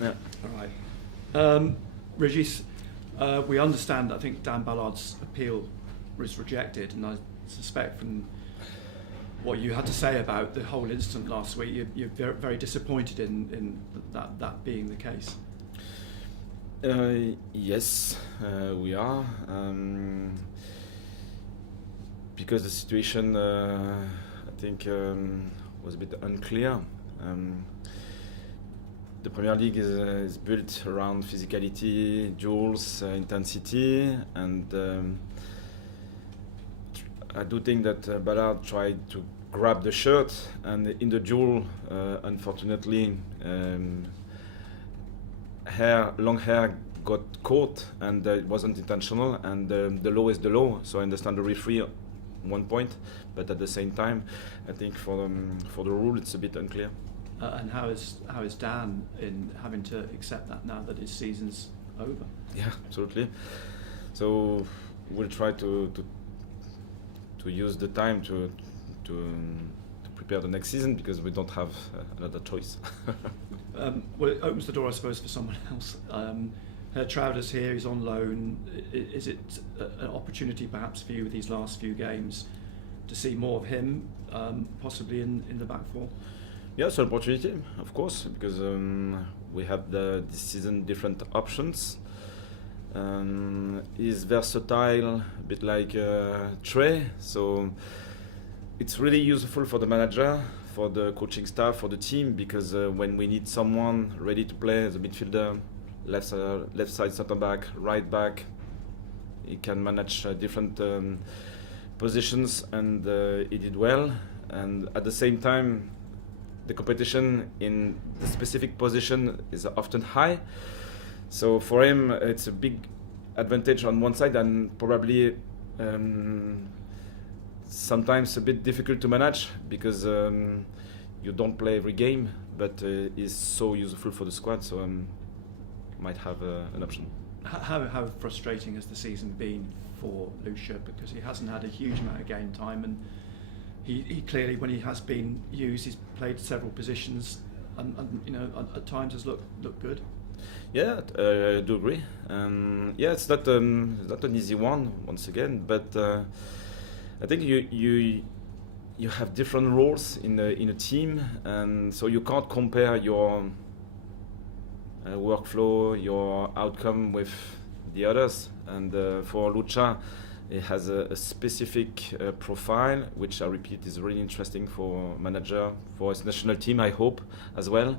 Yeah. All right. Régis, we understand, I think Dan Ballard's appeal was rejected, and I suspect from what you had to say about the whole incident last week, you're very, very disappointed in that being the case. Yes, we are. Because the situation, I think, was a bit unclear. The Premier League is built around physicality, duels, intensity, and I do think that Ballard tried to grab the shirt, and in the duel, unfortunately, long hair got caught, and it wasn't intentional, and the law is the law. So I understand the referee at one point, but at the same time, I think for the rule, it's a bit unclear. And how is Dan in having to accept that now that his season's over? Yeah, absolutely. So we'll try to use the time to prepare the next season, because we don't have another choice. Well, it opens the door, I suppose, for someone else. Trouder's here, he's on loan. Is it an opportunity perhaps for you with these last few games to see more of him, possibly in the back four? Yeah, it's an opportunity, of course, because we have this season different options. He's versatile, a bit like Trey, so it's really useful for the manager, for the coaching staff, for the team, because when we need someone ready to play as a midfielder, left side centre back, right back, he can manage different positions, and he did well. And at the same time, the competition in the specific position is often high. So for him, it's a big advantage on one side, and probably sometimes a bit difficult to manage, because you don't play every game, but is so useful for the squad. So might have an option. How frustrating has the season been for Lucia, because he hasn't had a huge amount of game time, and he clearly, when he has been used, he's played several positions, and at times has looked good. Yeah, I do agree. Yeah, it's not an easy one once again, but I think you have different roles in a team, and so you can't compare your workflow, your outcome with the others. And for Lucha, it has a specific profile, which I repeat is really interesting for manager, for his national team, I hope, as well.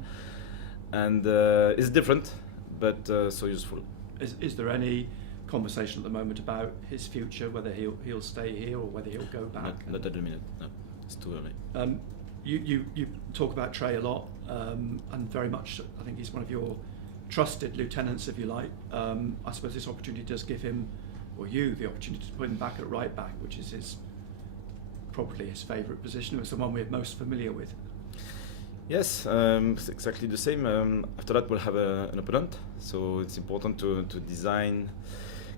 And it's different, but so useful. Is there any conversation at the moment about his future, whether he'll stay here or whether he'll go back? Not at the minute, no. It's too early. You talk about Trey a lot, and very much, I think he's one of your trusted lieutenants, if you like. I suppose this opportunity does give him, or you, the opportunity to put him back at right back, which is probably his favourite position. It was the one we're most familiar with. Yes, it's exactly the same. After that, we'll have an opponent, so it's important to design,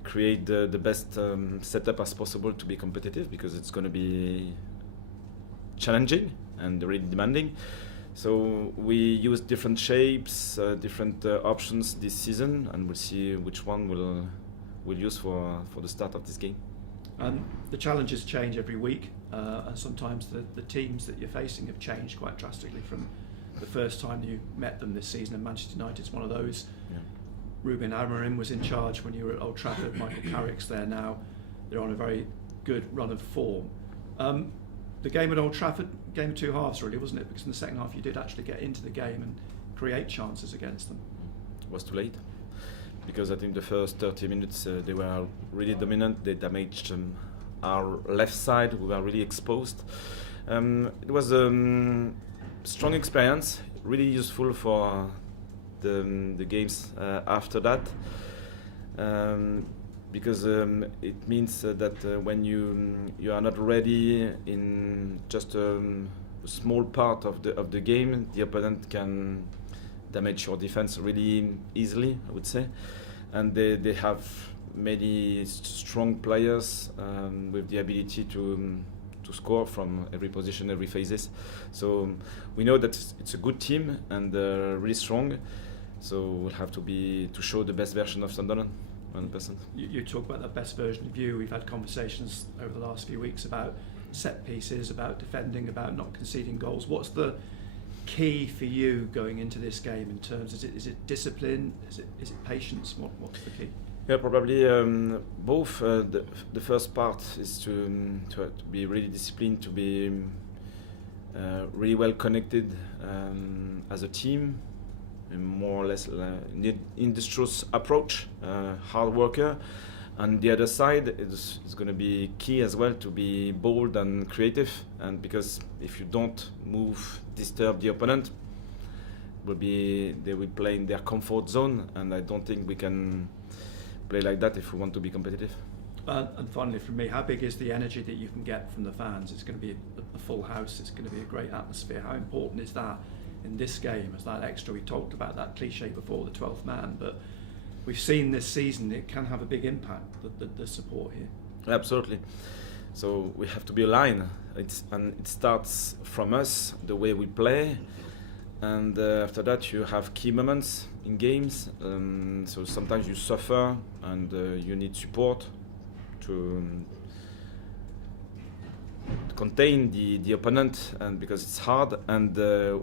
create the best setup as possible to be competitive, because it's going to be challenging and really demanding. So we use different shapes, different options this season, and we'll see which one we'll use for the start of this game. The challenges change every week, and sometimes the teams that you're facing have changed quite drastically from the first time you met them this season, and Manchester United's one of those. Yeah. Ruben Amorim was in charge when you were at Old Trafford. Michael Carrick's there now. They're on a very good run of form. The game at Old Trafford, game of two halves really, wasn't it? Because in the second half you did actually get into the game and create chances against them. It was too late, because I think the first 30 minutes they were really dominant. They damaged our left side. We were really exposed. It was a strong experience, really useful for the games after that. Because it means that when you are not ready in just a small part of the game, the opponent can damage your defense really easily, I would say. And they have many strong players with the ability to score from every position, every phases. So we know that it's a good team and really strong. So we'll have to show the best version of Sunderland, 100%. You talk about the best version of you. We've had conversations over the last few weeks about set pieces, about defending, about not conceding goals. What's the key for you going into this game in terms? Is it discipline? Is it patience? What's the key? Yeah, probably both. The first part is to be really disciplined, to be really well connected as a team, more or less industrious approach, hard worker. And the other side is going to be key as well, to be bold and creative. And because if you don't disturb the opponent, they will play in their comfort zone, and I don't think we can play like that if we want to be competitive. And finally, from me, how big is the energy that you can get from the fans? It's going to be a full house. It's going to be a great atmosphere. How important is that in this game as that extra? We talked about that cliche before, the 12th man, but we've seen this season it can have a big impact, the support here. Absolutely. So we have to be aligned. And it starts from us, the way we play, and after that you have key moments in games. So sometimes you suffer and you need support to contain the opponent, and because it's hard. And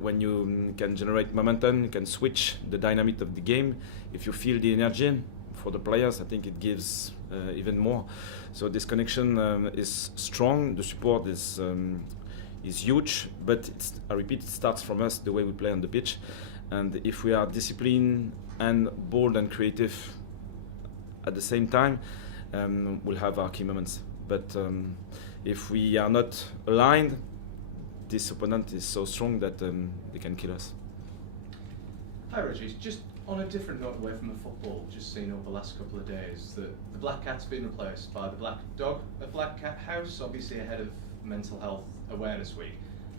when you can generate momentum, you can switch the dynamic of the game. If you feel the energy for the players, I think it gives even more. So this connection is strong. The support is huge, but I repeat, it starts from us, the way we play on the pitch. And if we are disciplined and bold and creative at the same time, we'll have our key moments. But if we are not aligned, this opponent is so strong that they can kill us. Hi Régis, just on a different note away from the football, just seen over the last couple of days that the black cat's been replaced by the black dog at Black Cat House, obviously ahead of Mental Health Awareness Week.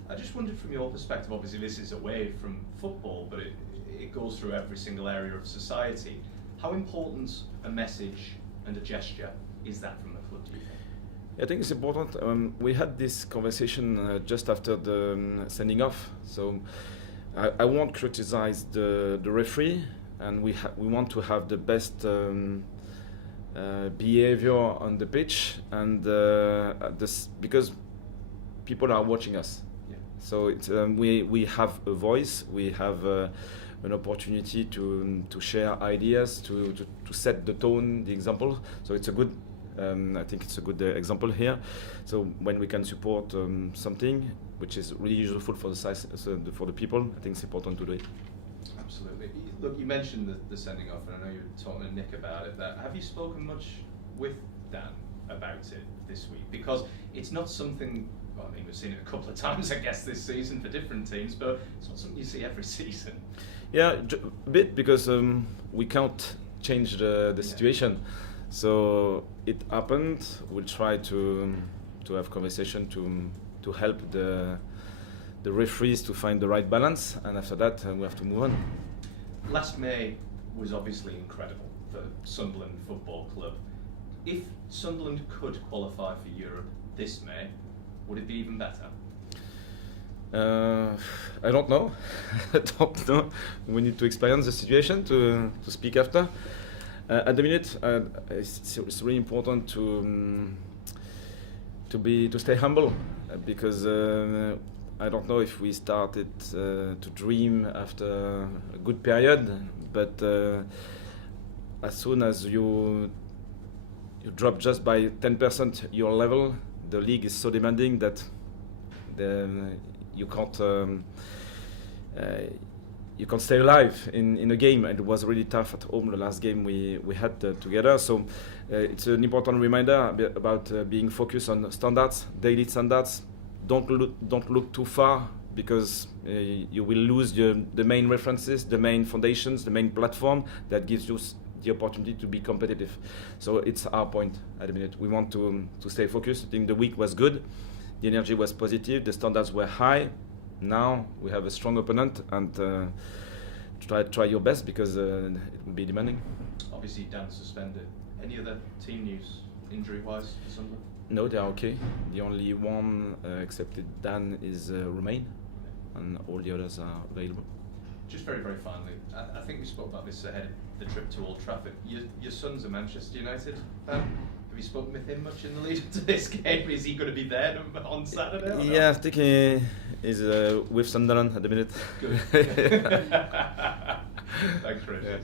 I just wondered, from your perspective, obviously this is away from football, but it goes through every single area of society. How important a message and a gesture is that from the club, do you think? I think it's important. We had this conversation just after the sending off. So I won't criticize the referee, and we want to have the best behavior on the pitch, and because people are watching us. Yeah. So we have a voice. We have an opportunity to share ideas, to set the tone, the example. So it's a good. I think it's a good example here. So when we can support something which is really useful for for the people, I think it's important to do it. Absolutely. Look, you mentioned the sending off, and I know you were talking to Nick about it. Have you spoken much with Dan about it this week? Because it's not something. Well, I mean, we've seen it a couple of times, I guess, this season for different teams, but it's not something you see every season. Yeah, a bit, because we can't change the situation. So it happened. We'll try to have conversation to help the referees to find the right balance, and after that we have to move on. Last May was obviously incredible for Sunderland Football Club. If Sunderland could qualify for Europe this May, would it be even better? I don't know. I don't know. We need to experience the situation to speak after. At the minute, it's really important to stay humble, because I don't know if we started to dream after a good period, but as soon as you drop just by 10% your level, the league is so demanding that you can't stay alive in a game. And it was really tough at home, the last game we had together. So it's an important reminder about being focused on standards, daily standards. Don't look too far, because you will lose the main references, the main foundations, the main platform that gives you the opportunity to be competitive. So it's our point at the minute. We want to stay focused. I think the week was good. The energy was positive. The standards were high. Now we have a strong opponent, and try your best, because it will be demanding. Obviously, Dan suspended. Any other team news, injury-wise, for Sunderland? No, they are okay. The only one except Dan is Romain, and all the others are available. just very, very finally, I think we spoke about this ahead of the trip to Old Trafford. Your son's a Manchester United fan. Have you spoken with him much in the lead up to this game? Is he going to be there on Saturday? Or Yeah, I think he is with Sunderland at the minute. Good. Thanks, Régis.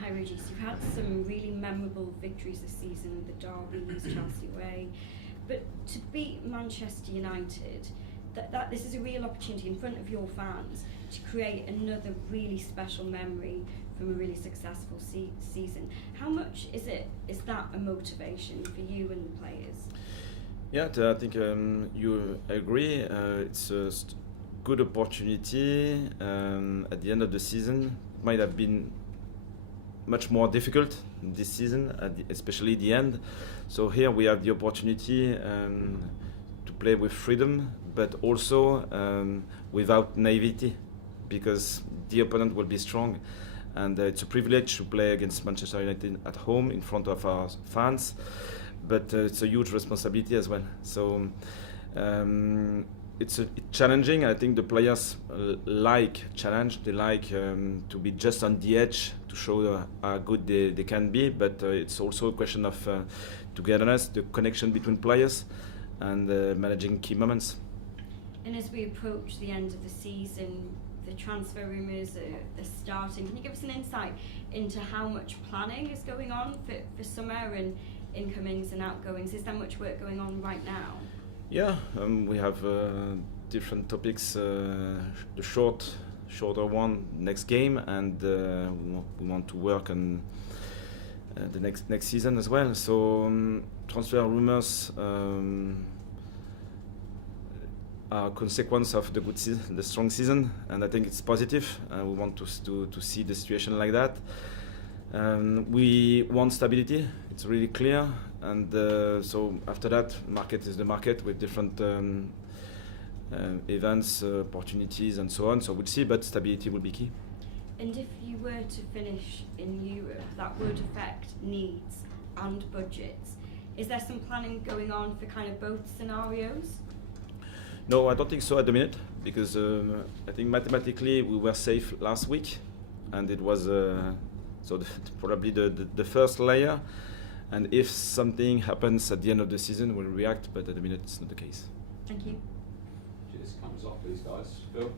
Hi Régis, you've had some really memorable victories this season, the derbies, Chelsea away, but to beat Manchester United, this is a real opportunity in front of your fans to create another really special memory from a really successful season. How much is that a motivation for you and the players? Yeah, I think you agree. It's a good opportunity at the end of the season. It might have been much more difficult this season, especially the end. So here we have the opportunity to play with freedom, but also without naivety, because the opponent will be strong. And it's a privilege to play against Manchester United at home in front of our fans, but it's a huge responsibility as well. So it's challenging. I think the players like challenge. They like to be just on the edge to show how good they can be, but it's also a question of togetherness, the connection between players, and managing key moments. And as we approach the end of the season, the transfer rumours are starting. Can you give us an insight into how much planning is going on for summer and incomings and outgoings? Is there much work going on right now? Yeah, we have different topics. The shorter one, next game, and we want to work on the next season as well. So transfer rumors are a consequence of the good season, the strong season, and I think it's positive. We want to see the situation like that. We want stability. It's really clear, and so after that, market is the market with different events, opportunities, and so on. So we'll see, but stability will be key. And if you were to finish in Europe, that would affect needs and budgets. Is there some planning going on for kind of both scenarios? No, I don't think so at the minute, because I think mathematically we were safe last week, and it was probably the first layer. And if something happens at the end of the season, we'll react, but at the minute it's not the case. Thank you. Just comes off these guys. Phil?